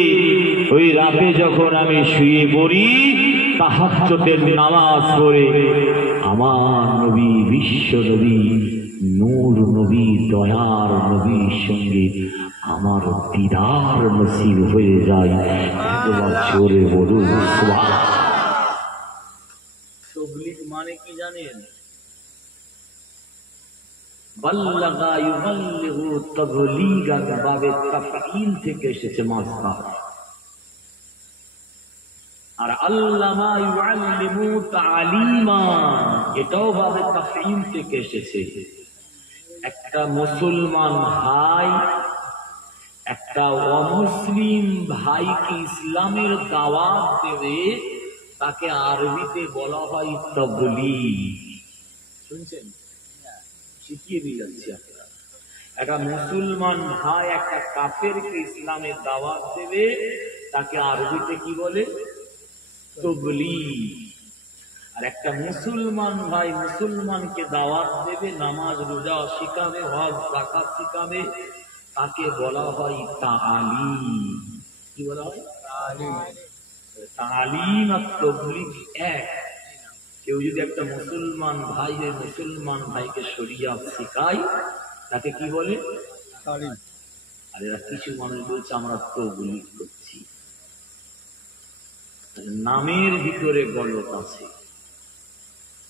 ওই রাতে যখন আমি শুয়ে পড়ি, তাহাজ্জুদের নামাজ পড়ে আমার নবী, বিশ্ব নবী নূর নবী দয়ার নবীর সঙ্গে আমার দিদার নসিব হয়ে যায়। একবার জোরে বলুন সুবহান। তবলিগ মানে কি জানেন? বাল্লাগা ইউবাল্লিগু তাবলীগান বাবে তাফঈল থেকে এসেছে মাসদার। আর আল্লামা ইউআল্লিমু তাআলিমা এটাও বাবে তাফঈল থেকে এসেছে। একটা মুসলমান ভাই একটা অমুসলিম ভাইকে ইসলামের দাওয়াত দেবে, তাকে আরবিতে বলা হয় তাবলীগ। শুনছেন? শিখিয়ে দিয়ে যাচ্ছি আপনারা। একটা মুসলমান ভাই একটা কাফেরকে ইসলামের দাওয়াত দেবে, তাকে আরবিতে কি বলে? তাবলীগ। আর একটা মুসলমান ভাই মুসলমানকে দাওয়াত দেবে, নামাজ রোজা শিখাবে, হজ যাকাত শিখাবে, তাকে বলা হয় তালিম। কি বলা হয়? তালিম। তালিম আর তাবলীগ এক। কেউ যদি একটা মুসলমান ভাই মুসলমান ভাইকে শরিয়াত শেখায়, তাকে কি বলে? তালিম। আর এরা কিছু মানুষ বলছে আমরা তাবলীগ করছি। নামের ভিতরে গলত আছে।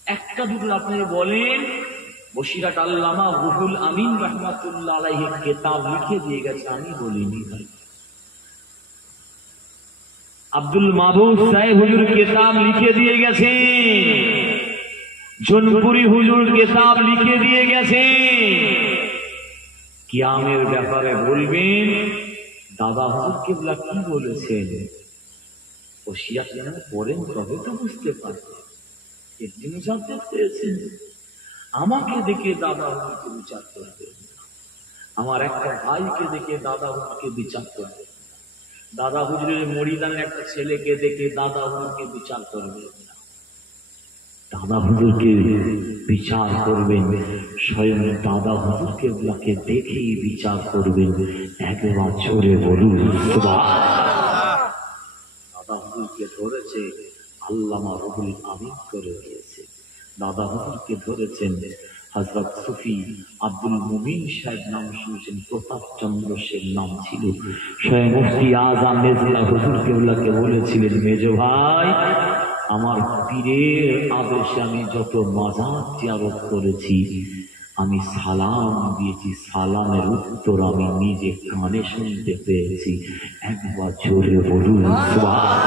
একটা দুটো আপনি বলেন, বসিরহাট আল্লামা রুহুল আমিন রাহমাতুল্লাহ আলাইহি কিতাব লিখে দিয়ে গেছে, আমি বলিনি ভাই। আব্দুল মাহবুব সাহেব হুজুর কিতাব লিখে দিয়ে গেছে, জনপুরি হুজুর কিতাব লিখে দিয়ে গেছে। কিয়ামের ব্যাপারে বলবেন দাদা হুজুর কিবলা কি বলেছেন, ওসিয়াত যেন পড়েন তবে তো বুঝতে পারবেন। এর জন্য জানতে পেরেছেন। আমাকে দেখে দাদা হুজুরকে বিচার করবেন, আমার একটা ভাইকে দেখে দাদা হুজুরকে বিচার করবেন, দাদা হুজুরের মরিদানের একটা ছেলেকে দেখে দাদা হুজুরকে বিচার করবেন না। দাদা হুজুরকে বিচার করবেন স্বয়ং দাদা হুজুরকে ব্লাকে দেখেই বিচার করবেন। একবার জোরে বলুন সুবহান। দাদা হুজুরকে ধরেছে আল্লামা রুহুল আমিন করে দিয়েছে। দাদা হুজুরকে ধরেছেন হযরত সুফি আব্দুল মুমিন সাহেব, নাম শুনেছেন, প্রতাপ চন্দ্র সেন নাম ছিল। স্বয়ং মুফতি আযম মেজলা হুজুর কেবলাকে বলেছিলেন, মেজো ভাই আমার পীরের আদেশে আমি যত মাজার জিয়ারত করেছি, আমি সালাম দিয়েছি, সালামের উত্তর আমি নিজে কানে শুনতে পেয়েছি। একবার জোরে বলুন সুবহান।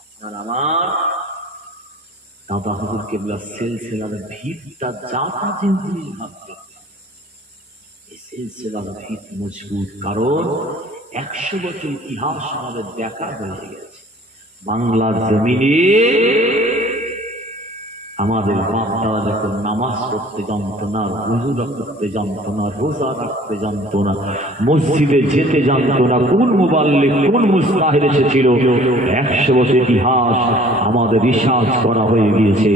আপনার আমার দাদা হুজুর কেবলা সিলসিলার ভিতটা যা প্রাচীন জিনিস ভাবতেন, এই সিলসিলার ভিত মজবুত। কারণ 100 বছর ইতিহাস আমাদের দেখা হয়ে গেছে। বাংলার জমিনে আমাদের বাপ দাদা যখন নামাজ পড়তে জানতো না, রোজা রাখতে জানতো না, রোজা রাখতে জানতো না, মসজিদে যেতে জানতো না, কোন মুবাল্লিগ কোন মুস্তাহিদ এসেছিল, 100 বছর ইতিহাস আমাদের রিসার্চ করা হয়ে গিয়েছে।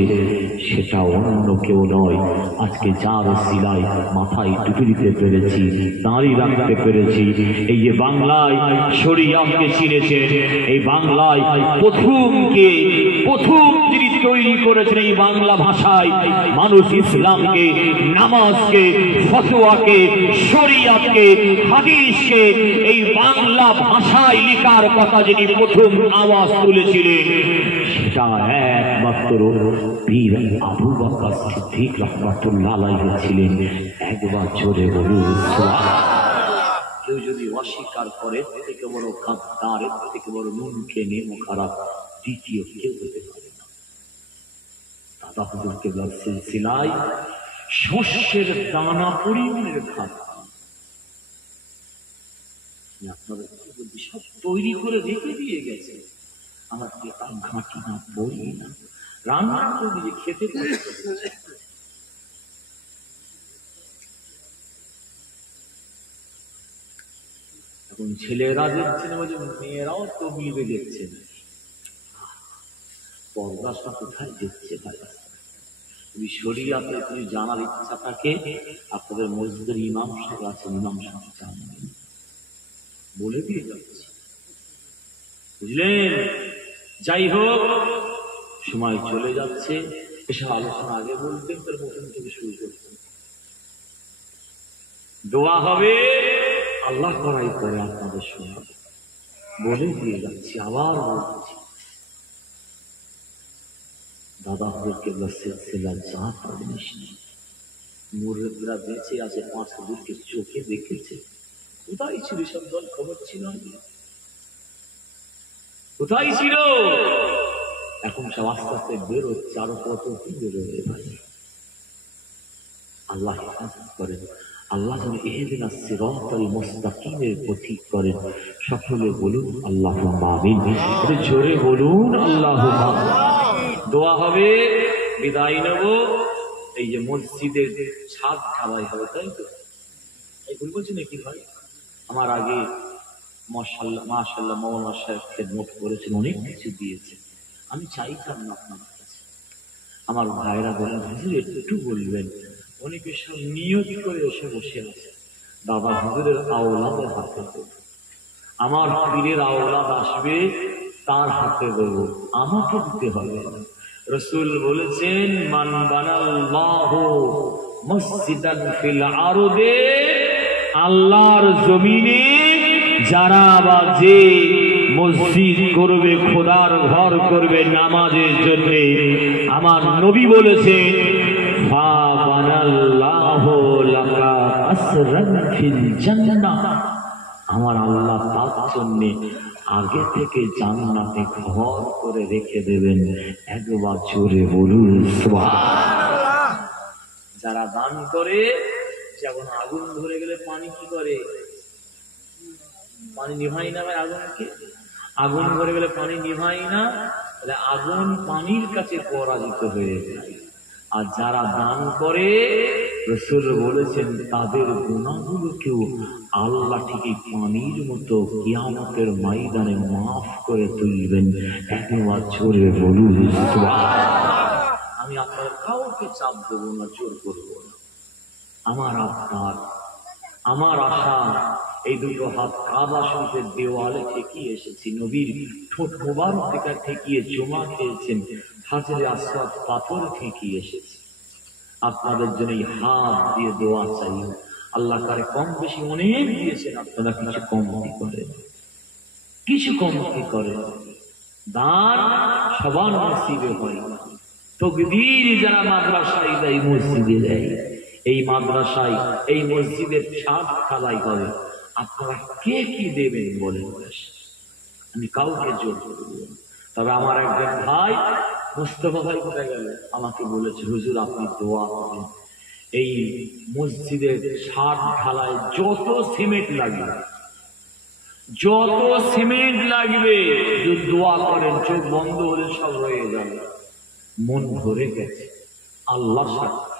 সেটা অন্য কেউ নয়, আজকে যার সিলাই মাথায় টুপি দিতে পেরেছি, দাঁড়িয়ে রাখতে পেরেছি, এই যে বাংলায় শরিয়াতকে চিনেছে, এই বাংলায় প্রথম যিনি তৈরি করেছেন এই বাংলা ভাষায় মানুষ ইসলামকে, নামাজকে, ফতোয়াকে, শরিয়াতকে, হাদিসকে এই বাংলা ভাষায় লেখার কথা যিনি প্রথম আওয়াজ তুলেছিলেন, সেটা একমাত্র পীর আবু বকর সিদ্দিক রাহমাতুল্লাহ আলাইহি ছিলেন। একবার জোরে বলুন সুবহান। কেউ যদি অস্বীকার করে, এর থেকে বড় গাদ্দার, এর থেকে বড় মুনকির মুখারাপ দ্বিতীয় কেউ হতে পারে না। দাদা হুজুর কেবলার সিলসিলায় শস্যের দানা পরিমাণের খাদ্য আপনাদের সব তৈরি করে রেখে দিয়ে গেছে। আমার কেতাব ঘাঁটি না, বই না, রান্না করে দিয়ে খেতে পারে। এখন ছেলেরা দেখছেন, মেয়েরাও তবলিগে দেখছেন। পর্দাটা কোথায় দেখছে ভাই? যদি শরিয়াতে তুমি জানার ইচ্ছা থাকে, আপনাদের মসজিদের ইমাম সাহেব আছেন, ইমাম সাহেব জানেন, বলে দিয়ে যাচ্ছি, বুঝলেন? যাই হোক, সময় চলে যাচ্ছে, এসব আলোচনা আগে বলতেন, তার প্রথম থেকে শুরু করতেন। দোয়া হবে, আল্লাহ করাই করে আপনাদের শোনাবে, বলে দিয়ে যাচ্ছি, আবার বলছি। দাদা হজরতকে সিলসিলা জাত জিনিস নেই। মুরব্বিরা বেঁচে আছে, 5 হুজুরকে চোখে দেখেছে। কোথায় ছিল সব দল? খবর ছিল না, কোথায় ছিল? এখন সব আস্তে আস্তে বেরোচ্ছে, আরো কত কি বেরোবে ভাই। আল্লাহ হেফাজত করেন, আল্লাহ যেন ইহদিনাস সিরাতাল মুস্তাকিমের পথিক করেন। সকলে বলুন আল্লাহুম্মা আমিন। একটু জোরে বলুন আল্লাহুম্মা। দোয়া হবে, বিদায় নেব। এই যে মসজিদের ছাদ ঢালাই হবে, তাই তো? এই ভুল বলছি নাকি ভাই? আমার আগে মাশাআল্লাহ মৌলানা সাহেব খেদমত করেছেন, অনেক কিছু দিয়েছে। আমি চাইতাম না আপনার কাছে। আমার ভাইরা বলেন, হুজুর একটু বলবেন। অনেকে সব নিয়ত করে এসে বসে আছে। দাদা হুজুরের আওলাদের হাতে দেব, আমার পীরের আওলাদ আসবে তার হাতে দেব, আমাকে দিতে হবে। রাসূল বলেছেন, মান বানাল্লাহু মসজিদান ফিল আরদে, আল্লাহর জমিনে যারা বা যে মসজিদ করবে, খোদার ঘর করবে নামাজের জন্য, আমার নবী বলেছেন ফা বানাল্লাহু লাকা আসরান ফিল জান্নাহ, আমার আল্লাহ তার জন্য আগে থেকে জান্নাতে ঘর করে রেখে দেবেন। একবার জোরে বলুন সুবহানাল্লাহ। যারা দান করে, যেমন আগুন ধরে গেলে পানি কি করে? পানি নিভাই না ভাই আগুনকে? আগুন ধরে গেলে পানি নিভাই না, তাহলে আগুন পানির কাছে পরাজিত হয়ে যায়। আর যারা দান করে, রাসূল বলেছেন তাদের গুনাহগুলোকেও আল্লাহ ঠিকই পানির মতো কিয়ামতের ময়দানে মাফ করে তুলবেন। একবার জোরে বলুন সুবহানাল্লাহ। আমি আপনার কাউকে চাপ দেবো না, জোর করবো না। আমার আপনার, আমার আশা, এই দুটো হাত কাবা শরীফের দেওয়ালে ঠেকিয়ে এসেছি, নবীর ঠোঁট মোবারক থেকে ঠেকিয়ে জমা খেয়েছেন, হাজরে আসওয়াদ পাথর ঠেকিয়ে এসেছি। আপনাদের জন্য এই হাত দিয়ে দোয়া চাই। আল্লাহ তারে কম বেশি অনেক দিয়েছেন, আপনারা কিছু কমতি করেন, কিছু কমতি করেন। দান সবার নসিবে হয় না। তাকবীর যারা মাদ্রাসায় দেয়, মসজিদে দেয়, এই মাদ্রাসায় এই মসজিদের ছাদ ঢালাই হবে, আপনারা কে কি দেবেন বলেন? আমি কাউকে জোর করব না। তবে আমার একজন ভাই মুস্তাফা ভাই কোথায় গেল, আমাকে বলেছে, হুজুর আপনি দোয়া করেন, এই মসজিদের ছাদ ঢালাই যত সিমেন্ট লাগবে, যত সিমেন্ট লাগবে, যদি দোয়া করেন, চোখ বন্ধ হলে সব হয়ে যাবে। মন ভরে গেছে, আল্লাহ সাক্ষী।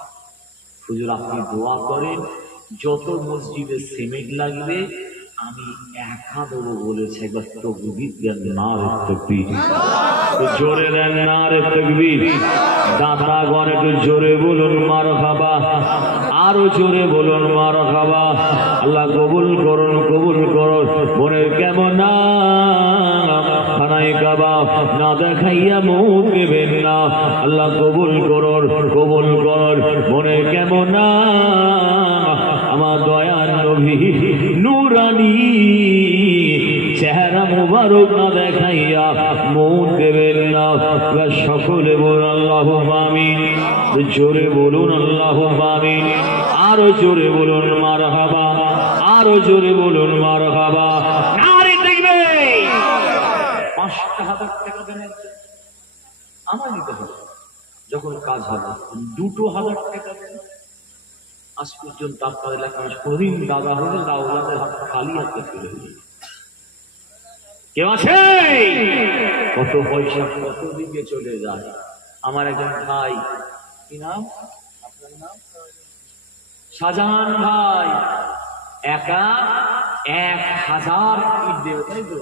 হুজুর আপনি দোয়া করেন, যত মসজিদে সিমেন্ট লাগবে আমি একা দেবো বলেছে। একবার তাকবীর দেন, নারে তাকবীর, জোরে দেন নারে তাকবীর। দাতাগণ একটু জোরে বলুন মারহাবা, আরো জোরে বলুন মারহাবা। আল্লাহ কবুল করুন, কবুল করুন। মনের কেমন না খানায় কাবা না দেখাইয়া মুখ দেবেন না, আল্লাহ কবুল করুন, কবুল করুন। মনের কেমন না আমার দয়ার নবী নূরানী চেহারা মুবারক না দেখাইয়া মুখ দেবেন না। সকলে বলুন আল্লাহুম্মা আমিন, জোরে বলুন আল্লাহুম্মা আমিন, আরো জোরে বলুন মারহাবা, আরো জোরে বলুন মারহাবা। আরে দেখবে 5,000 টাকা দেন, আমার দিতে হবে যখন কাজ হবে। 2,000 টাকা দেন। আজ পর্যন্ত আপনাদের এলাকায় কোনদিন দাদা হলে আওলাদের হাত খালি হাতে ফেলে দিই। কেউ আছে? কত পয়সা কত দিকে চলে যায়। আমার একজন ভাই, কি নাম আপনার? নাম শাহজাহান ভাই, একা 1,000 ইট দেবে, তাই তো?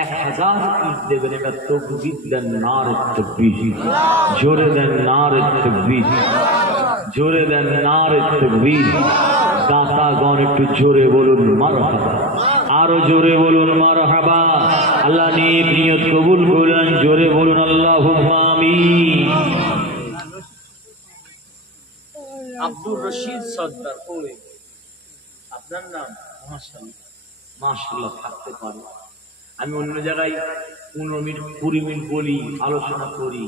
1,000 ইট দেবেন। এটা তাকবীর দেন, নারে তাকবীর, জোরে দেন নারে তাকবীর, জোরে দেন নারে তাকবীর। দাতাগণ একটু জোরে বলুন মারহাবা, আরো জোরে বলুন মারহাবা। আল্লাহ নিয়ত কবুল করেন, জোরে বলুন আল্লাহুম্মা আমিন। আব্দুর রশিদ সর্দার। ওই আপনার নাম? মাশাআল্লাহ মাশাআল্লাহ, থাকতে পারে। আমি অন্য জায়গায় 15 মিনিট 20 মিনিট বলি, আলোচনা করি।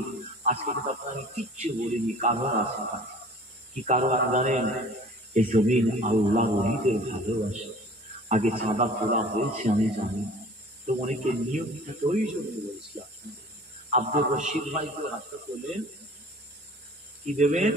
আজকে কিন্তু আপনাকে কিচ্ছু বলিনি, কারণ আছে। কি কারণ জানেন? এই জমিন আল্লাহ ওলিদের ভালোবাসে। আগে চাঁদা তোলা হয়েছে আমি জানি, তো অনেকে নিয়ম থাকে, ওই জন্য বলছি। আব্দুর রশিদ ভাই কেউ হাতে তোলেন, কি দেবেন?